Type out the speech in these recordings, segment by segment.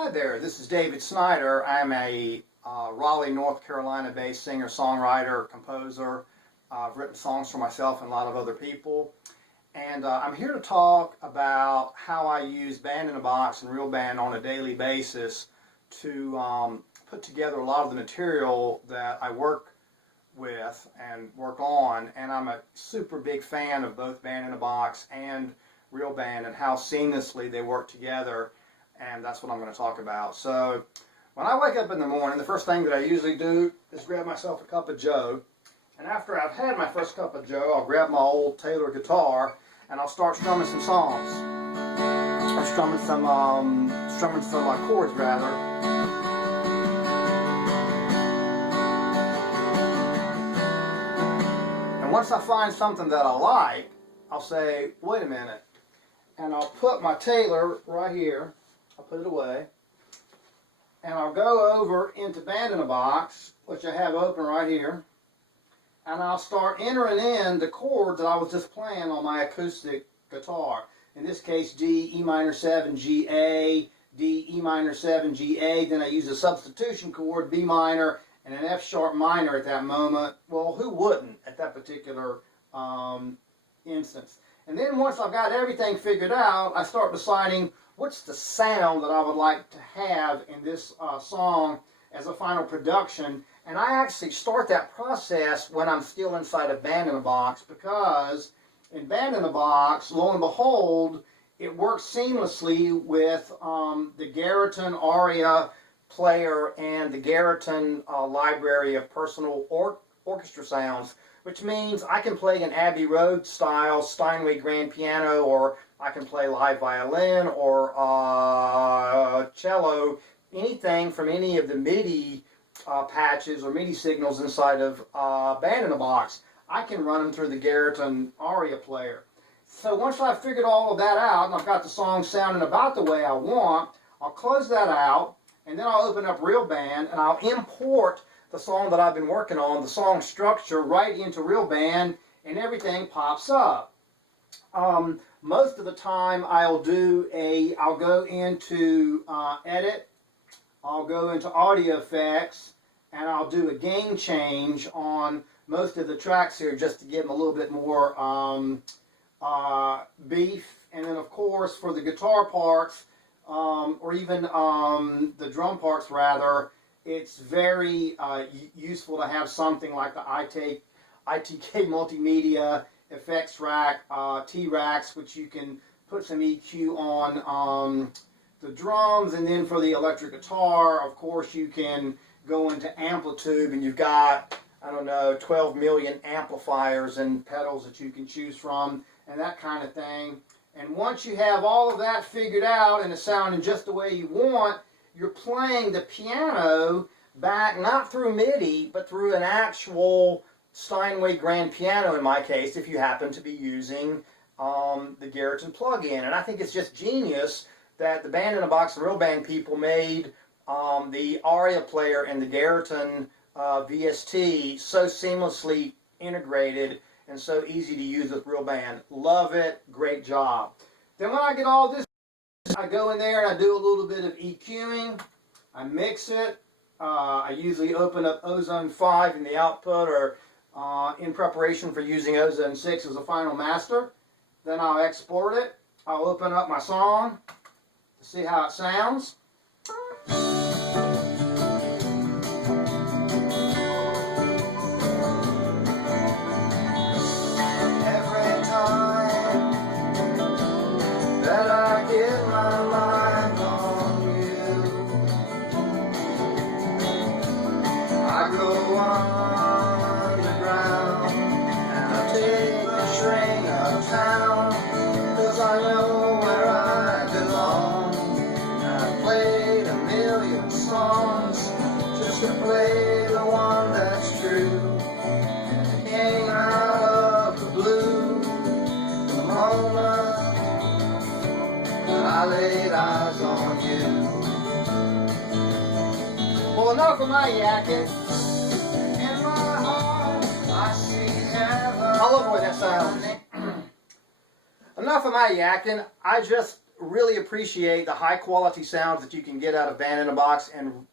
Hi there, this is David Snyder. I'm a Raleigh, North Carolina-based singer, songwriter, composer. I've written songs for myself and a lot of other people. And I'm here to talk about how I use Band in a Box and Real Band on a daily basis to put together a lot of the material that I work with and work on. And I'm a super big fan of both Band in a Box and Real Band and how seamlessly they work together. And that's what I'm going to talk about. So when I wake up in the morning, the first thing that I usually do is grab myself a cup of joe. And after I've had my first cup of joe, I'll grab my old Taylor guitar and I'll start strumming some songs. Or strumming some chords rather. And once I find something that I like, I'll say, wait a minute. And I'll put my Taylor right here. I'll put it away, and I'll go over into Band in a Box, which I have open right here, and I'll start entering in the chords that I was just playing on my acoustic guitar. In this case, D, E minor 7, G, A, D, E minor 7, G, A. Then I use a substitution chord, B minor, and an F sharp minor at that moment. Well, who wouldn't at that particular instance? And then once I've got everything figured out, I start deciding what's the sound that I would like to have in this song as a final production. And I actually start that process when I'm still inside of Band in a Box, because in Band in a Box, lo and behold, it works seamlessly with the Garritan aria player and the Garritan library of personal orchestra sounds, which means I can play an Abbey Road style Steinway grand piano, or I can play live violin or cello, anything from any of the MIDI patches or MIDI signals inside of Band in a Box. I can run them through the Garritan aria player. So once I've figured all of that out and I've got the song sounding about the way I want, I'll close that out, and then I'll open up Real Band and I'll import the song that I've been working on, the song structure, right into Real Band, and everything pops up. Most of the time I'll go into edit, I'll go into audio effects, and I'll do a gain change on most of the tracks here just to give them a little bit more beef. And then of course for the guitar parts, or even the drum parts rather, it's very useful to have something like the ITK Multimedia effects rack, T-Racks, which you can put some EQ on the drums. And then for the electric guitar, of course, you can go into Amplitube, and you've got, I don't know, 12 million amplifiers and pedals that you can choose from, and that kind of thing. And once you have all of that figured out and it's sounding just the way you want, you're playing the piano back, not through MIDI, but through an actual Steinway grand piano in my case, if you happen to be using the Garritan plug-in. And I think it's just genius that the Band in a Box and Real Band people made the aria player and the Garritan VST so seamlessly integrated and so easy to use with Real Band. Love it. Great job. Then when I get all this, I go in there and I do a little bit of EQing. I mix it. I usually open up Ozone 5 in the output, or in preparation for using Ozone 6 as a final master. Then I'll export it. I'll open up my song to see how it sounds. Every time that I get my mind on you, I go underground and I take the train uptown, 'cause I know where I belong. And I played a million songs just to play the one that's true. And it came out of the blue, the moment that I laid eyes on you. Well, enough of my yakking. In my heart, I see heaven. I love the way that sounds. Enough of my yakking. I just really appreciate the high quality sounds that you can get out of Band in a Box and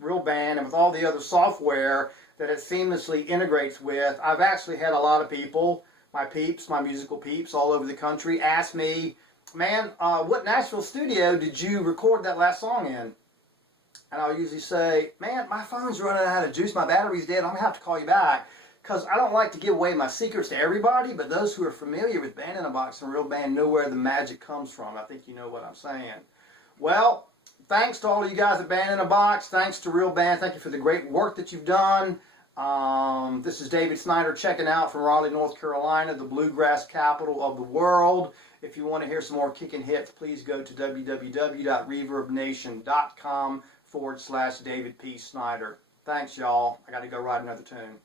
Real Band, and with all the other software that it seamlessly integrates with. I've actually had a lot of people, my peeps, my musical peeps all over the country, ask me, man, what Nashville studio did you record that last song in? And I'll usually say, man, my phone's running out of juice, my battery's dead, I'm going to have to call you back. Because I don't like to give away my secrets to everybody, but those who are familiar with Band in a Box and Real Band know where the magic comes from. I think you know what I'm saying. Well, thanks to all of you guys at Band in a Box. Thanks to Real Band. Thank you for the great work that you've done. This is DavidPSnyder checking out from Raleigh, North Carolina, the bluegrass capital of the world. If you want to hear some more kicking hits, please go to www.reverbnation.com/DavidPSnyder. Thanks, y'all. I got to go write another tune.